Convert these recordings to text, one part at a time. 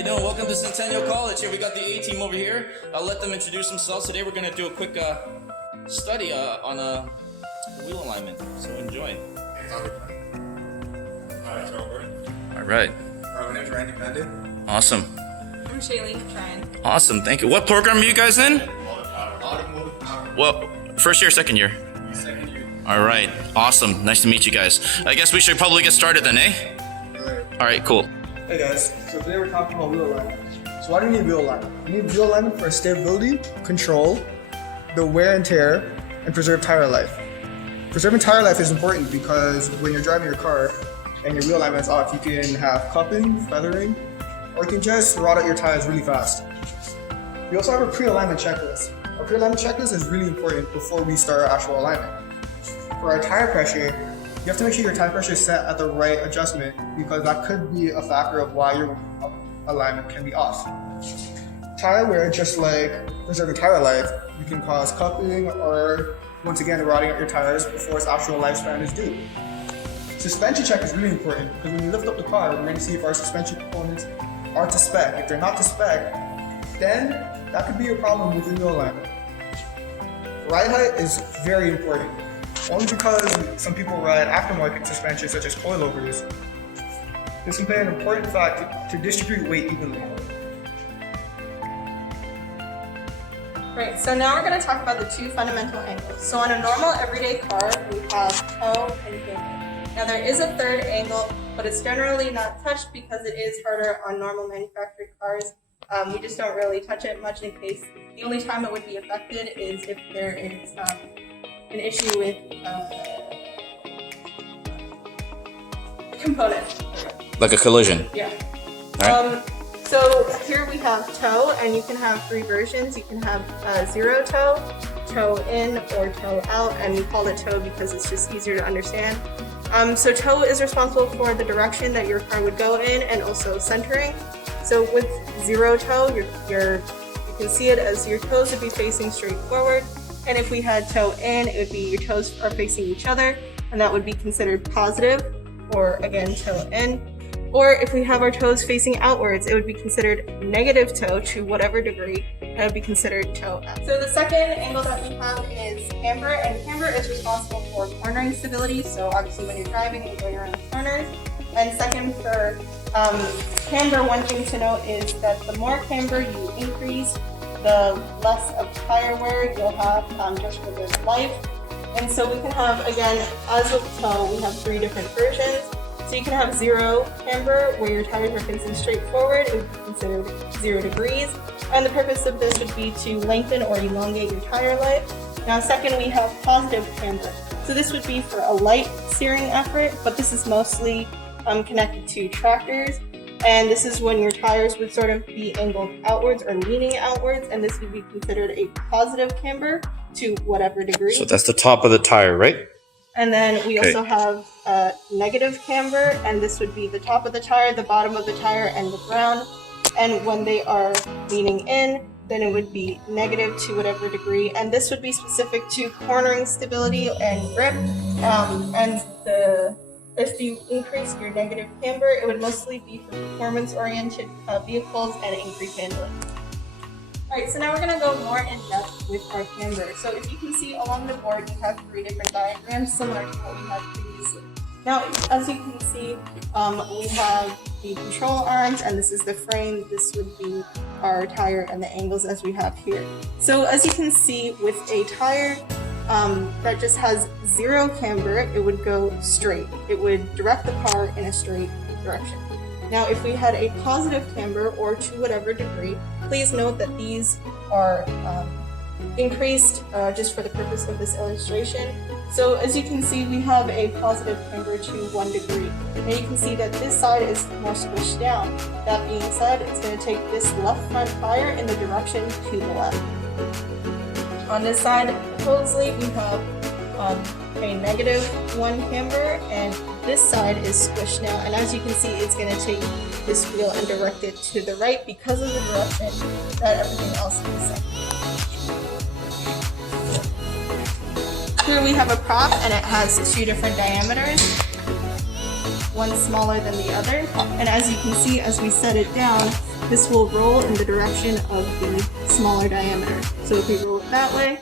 you doing? Welcome to Centennial College. Here we got the A team over here. I'll let them introduce themselves. Today we're gonna do a quick study on wheel alignment. So enjoy. All right. My name's Randy Bandit. Awesome. I'm Shailene Tran. Awesome. Thank you. What program are you guys in? Automotive power. Well, first year, second year. Second year. All right. Awesome. Nice to meet you guys. I guess we should probably get started then, eh? All right. Cool. Hey guys, so today we're talking about wheel alignment. So why do we need wheel alignment? We need wheel alignment for stability, control, the wear and tear, and preserve tire life. Preserving tire life is important because when you're driving your car and your wheel alignment's off, you can have cupping, feathering, or you can just rot out your tires really fast. We also have a pre-alignment checklist. Our pre-alignment checklist is really important before we start our actual alignment. For our tire pressure, you have to make sure your tire pressure is set at the right adjustment because that could be a factor of why your alignment can be off. Tire wear, just like preserving tire life, you can cause cupping or, once again, rotting out your tires before its actual lifespan is due. Suspension check is really important because when you lift up the car, we're going to see if our suspension components are to spec. If they're not to spec, then that could be a problem with the wheel alignment. Ride height is very important. Only because some people ride aftermarket suspension such as coilovers. This can play an important factor to distribute weight evenly. Right, so now we're going to talk about the two fundamental angles. So on a normal everyday car, we have toe and camber. Now there is a third angle, but it's generally not touched because it is harder on normal manufactured cars. We just don't really touch it much in case. The only time it would be affected is if there is an issue with component. Like a collision. Yeah. Right. So here we have toe, and you can have three versions. You can have zero toe, toe in, or toe out, and we call it toe because it's just easier to understand. So toe is responsible for the direction that your car would go in and also centering. So with zero toe, you can see it as your toes would be facing straight forward. And if we had toe in, it would be your toes are facing each other, and that would be considered positive, or again, toe in. Or if we have our toes facing outwards, it would be considered negative toe to whatever degree, and it would be considered toe out. So the second angle that we have is camber, and camber is responsible for cornering stability, so obviously when you're driving and going around corners. And second for camber, one thing to note is that the more camber you increase, the less of tire wear you'll have just for the life. And so we can have, again, as with toe, we have three different versions. So you can have zero camber, where your tires are facing straight forward. It would be considered 0 degrees. And the purpose of this would be to lengthen or elongate your tire life. Now, second, we have positive camber. So this would be for a light steering effort, but this is mostly connected to tractors. And this is when your tires would sort of be angled outwards or leaning outwards, and this would be considered a positive camber to whatever degree. So that's the top of the tire, right? And then we also have negative camber, and this would be the top of the tire, the bottom of the tire, and the ground. And when they are leaning in, then it would be negative to whatever degree, and this would be specific to cornering stability and grip. If you increase your negative camber, it would mostly be for performance-oriented vehicles and increased handling. Alright, so now we're going to go more in depth with our camber. So if you can see along the board, you have three different diagrams similar to what we had previously. Now, as you can see, we have the control arms, and this is the frame. This would be our tire and the angles as we have here. So as you can see, with a tire that just has zero camber, it would go straight. It would direct the car in a straight direction. Now, if we had a positive camber, or to whatever degree, please note that these are increased just for the purpose of this illustration. So as you can see, we have a positive camber to 1 degree. Now you can see that this side is more squished down. That being said, it's going to take this left front tire in the direction to the left. On this side, supposedly, we have a negative 1 camber, and this side is squished now. And as you can see, it's going to take this wheel and direct it to the right because of the direction that everything else is set. Here we have a prop, and it has 2 different diameters. one smaller than the other. And as you can see, as we set it down, this will roll in the direction of the smaller diameter. So if we roll it that way,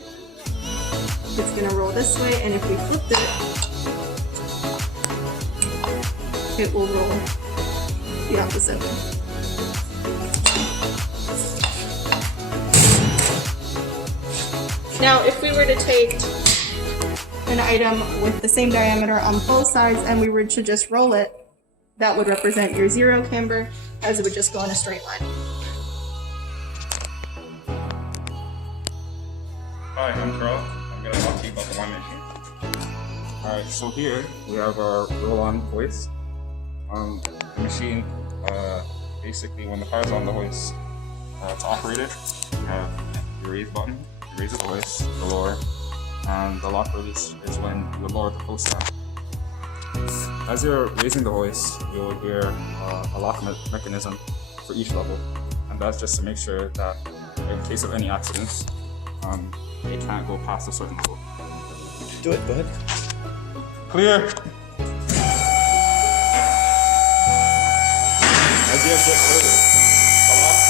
it's gonna roll this way, and if we flipped it will roll the opposite way. Now, if we were to take an item with the same diameter on both sides and we were to just roll it, that would represent your zero camber, as it would just go in a straight line. Hi, I'm Carl. I'm going to talk to you about the alignment machine. Alright, so here we have our roll-on hoist. The machine, basically when the car's on the hoist, to operate it, you have your raise button, you raise the hoist, the lower, and the lock release is when you lower the post down. As you're raising the hoist, you'll hear a lock mechanism for each level, and that's just to make sure that in case of any accidents, it can't go past a certain level. Do it, go ahead. Clear! As you have just heard, the locks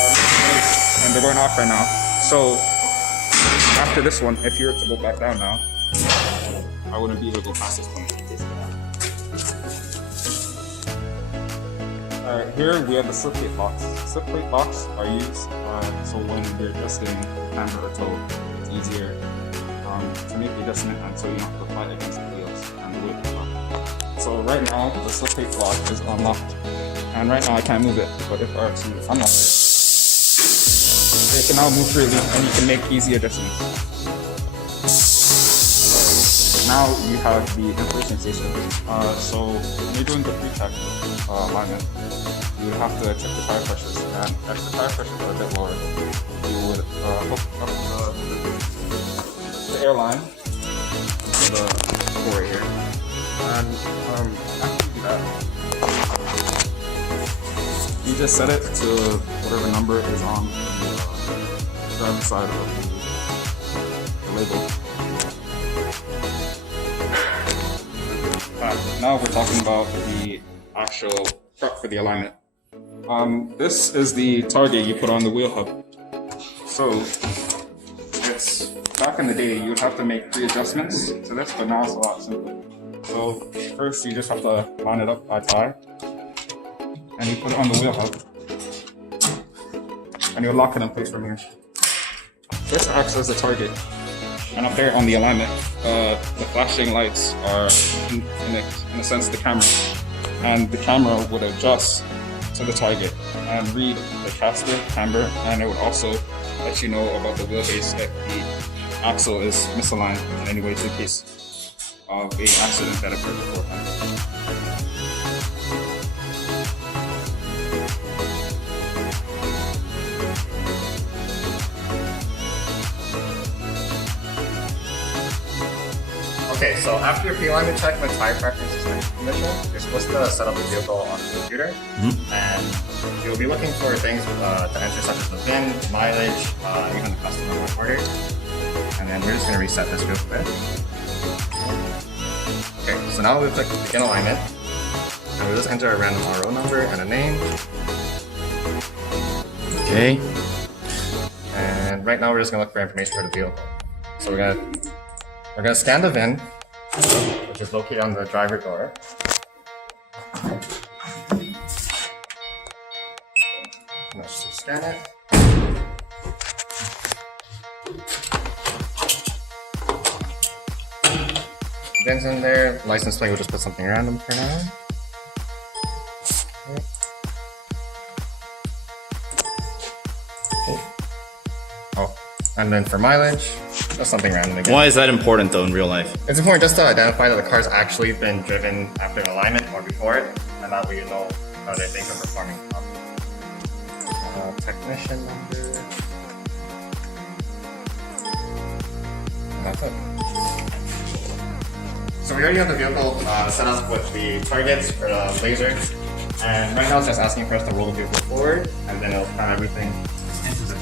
are and they're going off right now. So after this one, if you were to go back down now, I wouldn't be able to go past this point. Alright, here we have the slip plate locks. Slip plate locks are used so when you're adjusting the camber or toe, it's easier to make the adjustment and so you don't have to fight against the wheels and the weight. So right now, the slip plate lock is unlocked. And right now I can't move it, but if I were to unlock it can now move freely and you can make easy adjustments. Now you have the inflation station. So when you're doing the pre-check alignment, you would have to check the tire pressures, and if the tire pressures are a bit lower, you would hook up the airline to the core right here. And after you do that, you just set it to whatever number is on the driver's side of the label. Now we're talking about the actual prep for the alignment. This is the target you put on the wheel hub. So it's back in the day you would have to make 3 adjustments to this, but now it's a lot simpler. So first you just have to line it up by tie, and you put it on the wheel hub, and you lock it in place from here. This acts as the target, and up there on the alignment, the flashing lights are in a sense the camera, and the camera would adjust to the target and read the caster, camber, and it would also let you know about the wheelbase if the axle is misaligned in any way to the case of an accident that occurred beforehand. Okay, so after your pre-alignment check with tire preferences and condition, you're supposed to set up the vehicle on the computer, and you'll be looking for things to enter such as the VIN, mileage, even the customer order. And then we're just going to reset this real quick. Okay, so now we'll click begin alignment, and we'll just enter a random RO number and a name. Okay. And right now we're just going to look for information for the vehicle. So we're gonna scan the VIN, which is located on the driver door. Let's just scan it. VIN's in there. License plate, we'll just put something random for now. Oh, and then for mileage, just something random again. Why is that important though in real life? It's important just to identify that the car's actually been driven after an alignment or before it, and that way you know how they think of performing properly. Technician number. And that's it. So we already have the vehicle set up with the targets for the laser, and right now it's just asking for us to roll the vehicle forward, and then it'll count everything into position.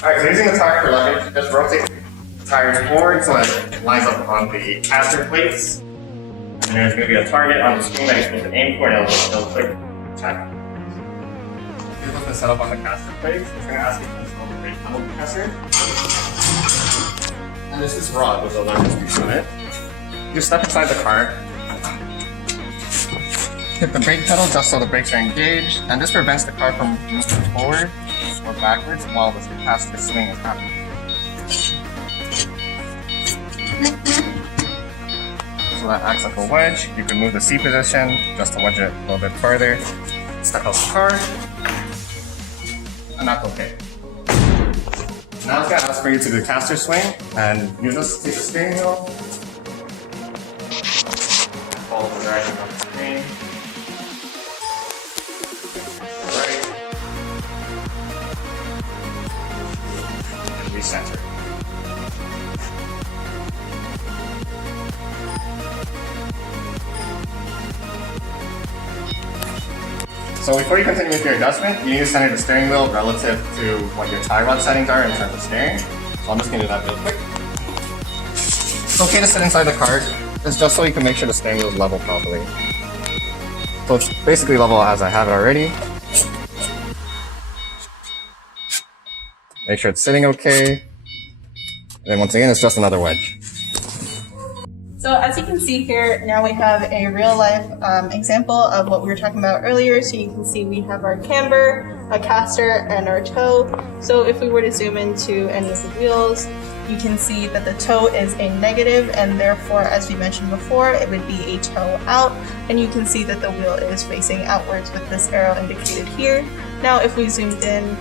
Alright, so using the tire for leverage, just rotate the tires forward so that it lines up on the caster plates. And there's going to be a target on the screen that you're supposed to aim for, and it'll click check. You're supposed to set up on the caster plates. It's going to ask you to install the brake pedal compressor. And this is rod with a leverage piece on it. You step inside the car. Hit the brake pedal just so the brakes are engaged, and this prevents the car from moving forward or backwards while the caster swing is happening. So that acts like a wedge. You can move the seat position just to wedge it a little bit further. Step out the car, and that's okay. Now it's going to ask for you to do caster swing, and you just take the steering wheel, follow the direction on the screen. Right. And recenter. So before you continue with your adjustment, you need to center the steering wheel relative to what your tie rod settings are in terms of steering. So I'm just going to do that real quick. It's okay to sit inside the car. It's just so you can make sure the steering wheel is level properly. So it's basically level as I have it already. Make sure it's sitting okay. And then once again, it's just another wedge. So as you can see here, now we have a real life example of what we were talking about earlier. So you can see we have our camber, a caster, and our toe. So if we were to zoom into any of the wheels, you can see that the toe is a negative, and therefore, as we mentioned before, it would be a toe out. And you can see that the wheel is facing outwards with this arrow indicated here. Now if we zoomed in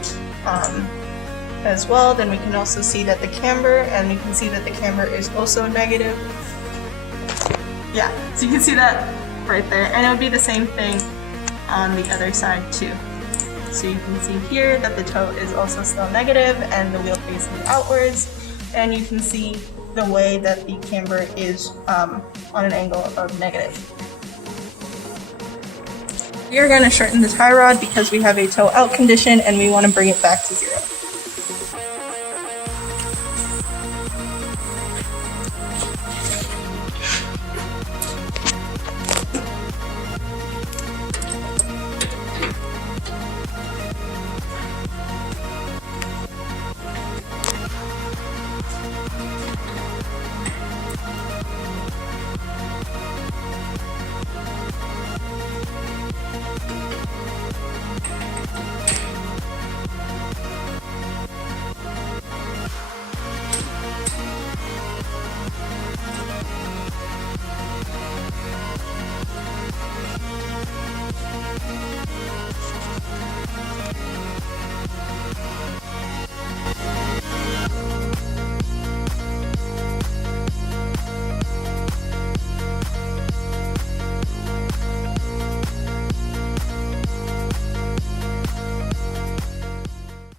as well, then we can also see that the camber, and we can see that the camber is also negative. Yeah, so you can see that right there, and it would be the same thing on the other side too. So you can see here that the toe is also still negative and the wheel facing outwards, and you can see the way that the camber is on an angle of negative. We are going to shorten the tie rod because we have a toe out condition and we want to bring it back to 0.